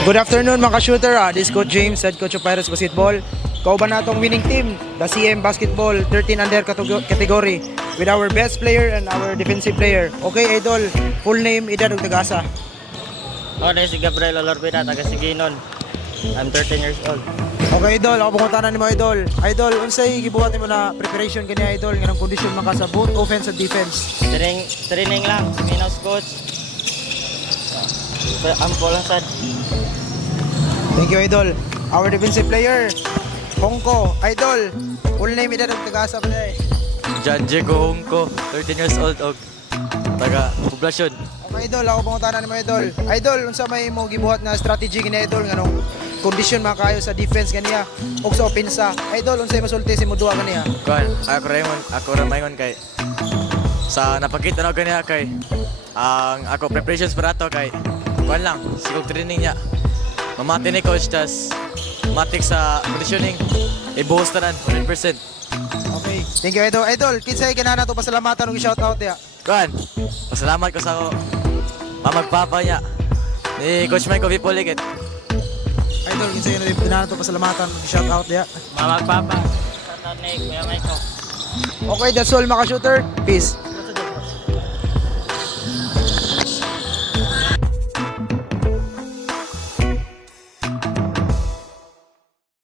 Good afternoon mga ka-shooter. This is Coach James, head coach of Pirates Basketball. Kauban na itong winning team, the CM Basketball 13 under category with our best player and our defensive player. Okay, Idol, full name, edad ug tagasa. Ako na si Gabriel Olorbida, taga Siginon. I'm 13 years old. Okay, Idol, ako pangutanan nimo Idol. Idol, unsay gibuhat nimo na preparation kaniya Idol nga nang kondisyon man ka sa both offense and defense? Training lang, Minos coach. Ampo lang sad. Thank you, Idol. Our defensive player, Hongko. Idol, full name, edad ug tagasa pa day. John Diego Hongko, 13 years old og taga Poblasyon. Okay, Idol, ako pangutanan nimo Idol. Idol, unsa may mo gibuhat na strategy kini Idol nga nung kondisyon man kayo sa defense kaniya ug sa opensa. Idol, unsay masulti si mo duha kaniya? Kuan, ako ra maingon kay sa napakita na kaniya kay ang ako preparations para ato kay kuan lang, sigog training niya. Mamati ni coach tas matik sa conditioning ibuhos tanan 100%. Okay. Thank you, Idol. Idol, kinsay kinahanglan to pasalamatan ug shout out ya. Kuan, pasalamat ko sa ako mamagpapa niya ni Coach Michael Vipoligit. Idol, kinsay kinahanglan to pasalamatan ug shout out ya. Mamagpapa. Sa ni Kuya Michael. Okay, that's all mga shooter. Peace.